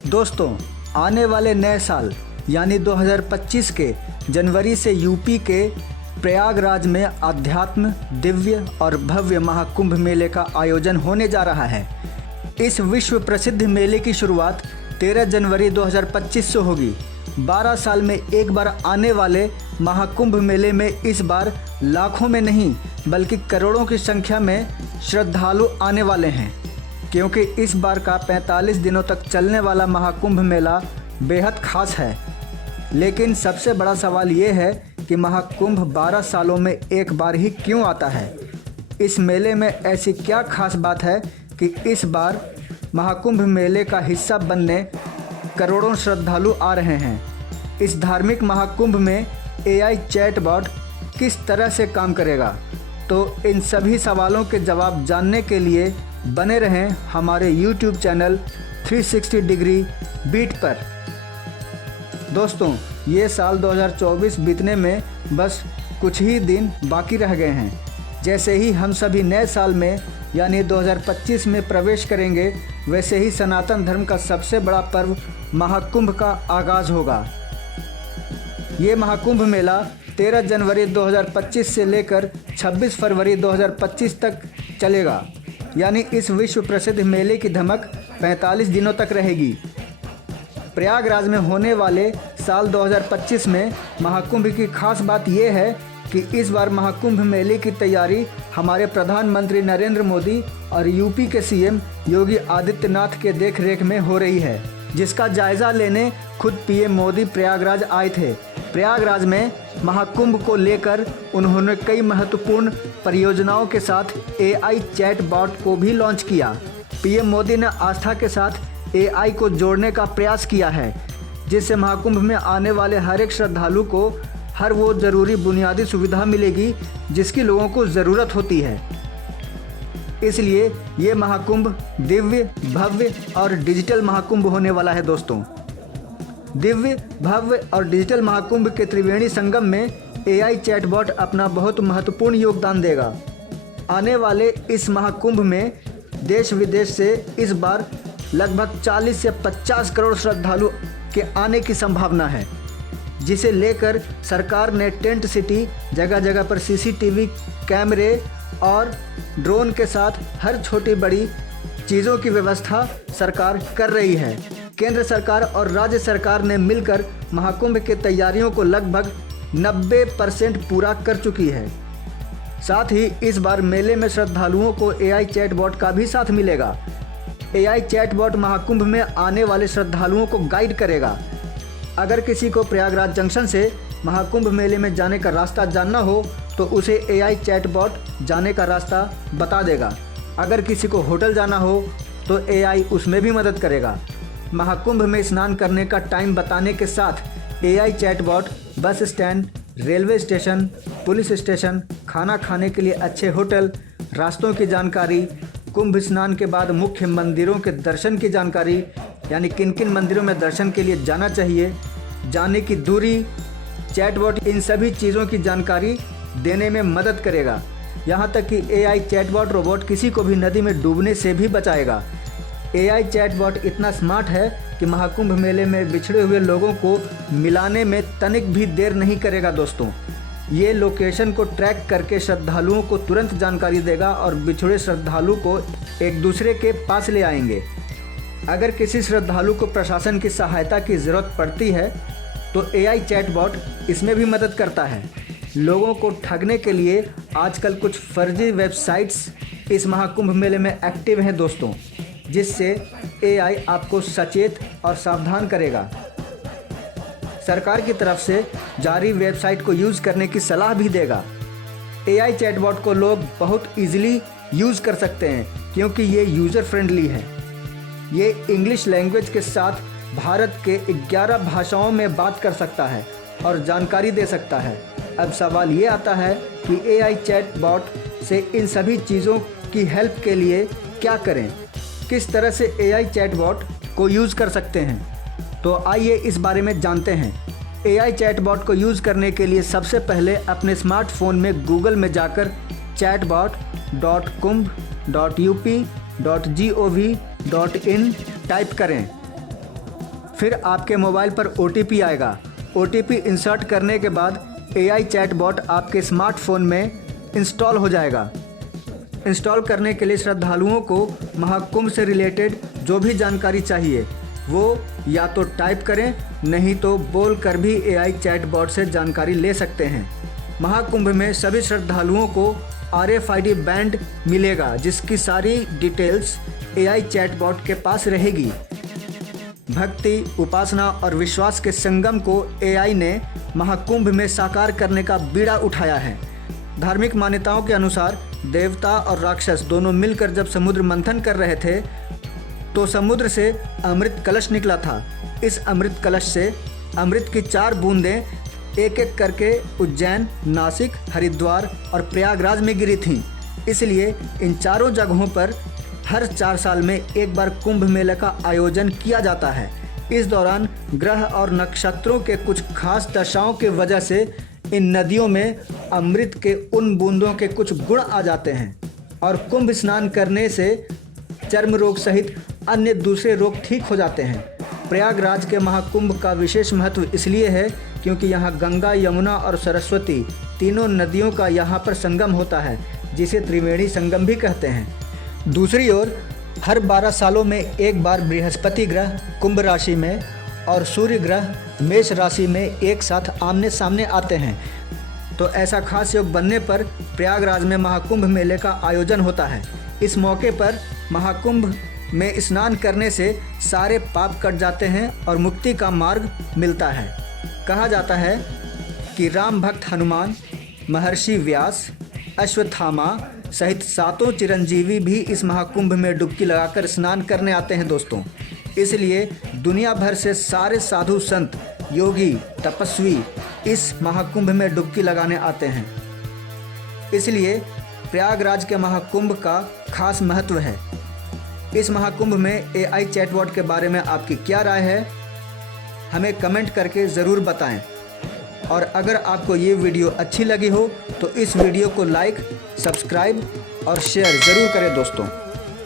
दोस्तों, आने वाले नए साल यानी 2025 के जनवरी से यूपी के प्रयागराज में आध्यात्म, दिव्य और भव्य महाकुंभ मेले का आयोजन होने जा रहा है। इस विश्व प्रसिद्ध मेले की शुरुआत 13 जनवरी 2025 से होगी। 12 साल में एक बार आने वाले महाकुंभ मेले में इस बार लाखों में नहीं बल्कि करोड़ों की संख्या में श्रद्धालु आने वाले हैं, क्योंकि इस बार का 45 दिनों तक चलने वाला महाकुंभ मेला बेहद खास है। लेकिन सबसे बड़ा सवाल ये है कि महाकुंभ 12 सालों में एक बार ही क्यों आता है। इस मेले में ऐसी क्या खास बात है कि इस बार महाकुंभ मेले का हिस्सा बनने करोड़ों श्रद्धालु आ रहे हैं। इस धार्मिक महाकुंभ में AI चैटबॉट किस तरह से काम करेगा, तो इन सभी सवालों के जवाब जानने के लिए बने रहें हमारे YouTube चैनल 360 डिग्री बीट पर। दोस्तों, ये साल 2024 बीतने में बस कुछ ही दिन बाकी रह गए हैं। जैसे ही हम सभी नए साल में यानी 2025 में प्रवेश करेंगे, वैसे ही सनातन धर्म का सबसे बड़ा पर्व महाकुंभ का आगाज़ होगा। ये महाकुंभ मेला 13 जनवरी 2025 से लेकर 26 फरवरी 2025 तक चलेगा, यानी इस विश्व प्रसिद्ध मेले की धमक 45 दिनों तक रहेगी। प्रयागराज में होने वाले साल 2025 में महाकुंभ की खास बात यह है कि इस बार महाकुंभ मेले की तैयारी हमारे प्रधानमंत्री नरेंद्र मोदी और यूपी के CM योगी आदित्यनाथ के देखरेख में हो रही है, जिसका जायज़ा लेने खुद PM मोदी प्रयागराज आए थे। प्रयागराज में महाकुंभ को लेकर उन्होंने कई महत्वपूर्ण परियोजनाओं के साथ AI चैटबॉट को भी लॉन्च किया। PM मोदी ने आस्था के साथ AI को जोड़ने का प्रयास किया है, जिससे महाकुंभ में आने वाले हर एक श्रद्धालु को हर वो ज़रूरी बुनियादी सुविधा मिलेगी जिसकी लोगों को ज़रूरत होती है। इसलिए ये महाकुंभ दिव्य, भव्य और डिजिटल महाकुंभ होने वाला है। दोस्तों, दिव्य, भव्य और डिजिटल महाकुंभ के त्रिवेणी संगम में AI चैटबॉट अपना बहुत महत्वपूर्ण योगदान देगा। आने वाले इस महाकुंभ में देश विदेश से इस बार लगभग 40 से 50 करोड़ श्रद्धालु के आने की संभावना है, जिसे लेकर सरकार ने टेंट सिटी, जगह जगह पर CCTV कैमरे और ड्रोन के साथ हर छोटी बड़ी चीज़ों की व्यवस्था सरकार कर रही है। केंद्र सरकार और राज्य सरकार ने मिलकर महाकुंभ की तैयारियों को लगभग 90% पूरा कर चुकी है। साथ ही इस बार मेले में श्रद्धालुओं को AI चैटबॉट का भी साथ मिलेगा। AI चैटबॉट महाकुंभ में आने वाले श्रद्धालुओं को गाइड करेगा। अगर किसी को प्रयागराज जंक्शन से महाकुंभ मेले में जाने का रास्ता जानना हो तो उसे AI चैटबॉट जाने का रास्ता बता देगा। अगर किसी को होटल जाना हो तो AI उसमें भी मदद करेगा। महाकुंभ में स्नान करने का टाइम बताने के साथ AI chatbot bus stand, railway station, police station, खाना खाने के लिए अच्छे होटल, रास्तों की जानकारी, कुंभ स्नान के बाद मुख्य मंदिरों के दर्शन की जानकारी, यानी किन किन मंदिरों में दर्शन के लिए जाना चाहिए, जाने की दूरी, चैटबॉट इन सभी चीज़ों की जानकारी देने में मदद करेगा। यहाँ तक कि AI चैटबॉट रोबोट किसी को भी नदी में डूबने से भी बचाएगा। AI चैटबॉट इतना स्मार्ट है कि महाकुंभ मेले में बिछड़े हुए लोगों को मिलाने में तनिक भी देर नहीं करेगा। दोस्तों, ये लोकेशन को ट्रैक करके श्रद्धालुओं को तुरंत जानकारी देगा और बिछड़े श्रद्धालु को एक दूसरे के पास ले आएंगे। अगर किसी श्रद्धालु को प्रशासन की सहायता की ज़रूरत पड़ती है तो AI चैटबॉट इसमें भी मदद करता है। लोगों को ठगने के लिए आजकल कुछ फर्जी वेबसाइट्स इस महाकुंभ मेले में एक्टिव हैं दोस्तों, जिससे AI आपको सचेत और सावधान करेगा। सरकार की तरफ से जारी वेबसाइट को यूज़ करने की सलाह भी देगा। AI चैटबॉट को लोग बहुत ईजिली यूज़ कर सकते हैं क्योंकि ये यूज़र फ्रेंडली है। ये इंग्लिश लैंग्वेज के साथ भारत के 11 भाषाओं में बात कर सकता है और जानकारी दे सकता है। अब सवाल ये आता है कि AI चैटबॉट से इन सभी चीज़ों की हेल्प के लिए क्या करें, किस तरह से AI चैटबॉट को यूज़ कर सकते हैं। तो आइए इस बारे में जानते हैं। AI चैटबॉट को यूज़ करने के लिए सबसे पहले अपने स्मार्टफोन में गूगल में जाकर chatbot.kumbh.up.gov.in टाइप करें। फिर आपके मोबाइल पर OTP आएगा। OTP इंसर्ट करने के बाद AI चैटबॉट आपके स्मार्टफोन में इंस्टॉल हो जाएगा। इंस्टॉल करने के लिए श्रद्धालुओं को महाकुंभ से रिलेटेड जो भी जानकारी चाहिए वो या तो टाइप करें, नहीं तो बोल कर भी AI चैटबॉट से जानकारी ले सकते हैं। महाकुंभ में सभी श्रद्धालुओं को RFID बैंड मिलेगा, जिसकी सारी डिटेल्स AI चैटबॉट के पास रहेगी। भक्ति, उपासना और विश्वास के संगम को AI ने महाकुंभ में साकार करने का बीड़ा उठाया है। धार्मिक मान्यताओं के अनुसार देवता और राक्षस दोनों मिलकर जब समुद्र मंथन कर रहे थे तो समुद्र से अमृत कलश निकला था। इस अमृत कलश से अमृत की 4 बूंदें एक एक करके उज्जैन, नासिक, हरिद्वार और प्रयागराज में गिरी थीं। इसलिए इन चारों जगहों पर हर 4 साल में एक बार कुंभ मेले का आयोजन किया जाता है। इस दौरान ग्रह और नक्षत्रों के कुछ खास दशाओं की वजह से इन नदियों में अमृत के उन बूंदों के कुछ गुण आ जाते हैं और कुंभ स्नान करने से चर्म रोग सहित अन्य दूसरे रोग ठीक हो जाते हैं। प्रयागराज के महाकुंभ का विशेष महत्व इसलिए है क्योंकि यहाँ गंगा, यमुना और सरस्वती तीनों नदियों का यहाँ पर संगम होता है, जिसे त्रिवेणी संगम भी कहते हैं। दूसरी ओर हर 12 सालों में एक बार बृहस्पति ग्रह कुंभ राशि में और सूर्य ग्रह मेष राशि में एक साथ आमने सामने आते हैं, तो ऐसा खास योग बनने पर प्रयागराज में महाकुंभ मेले का आयोजन होता है। इस मौके पर महाकुंभ में स्नान करने से सारे पाप कट जाते हैं और मुक्ति का मार्ग मिलता है। कहा जाता है कि राम भक्त हनुमान, महर्षि व्यास, अश्वत्थामा सहित 7 चिरंजीवी भी इस महाकुंभ में डुबकी लगाकर स्नान करने आते हैं दोस्तों। इसलिए दुनिया भर से सारे साधु संत, योगी, तपस्वी इस महाकुंभ में डुबकी लगाने आते हैं। इसलिए प्रयागराज के महाकुंभ का खास महत्व है। इस महाकुंभ में AI चैटबॉट के बारे में आपकी क्या राय है, हमें कमेंट करके ज़रूर बताएं। और अगर आपको ये वीडियो अच्छी लगी हो तो इस वीडियो को लाइक, सब्सक्राइब और शेयर ज़रूर करें दोस्तों।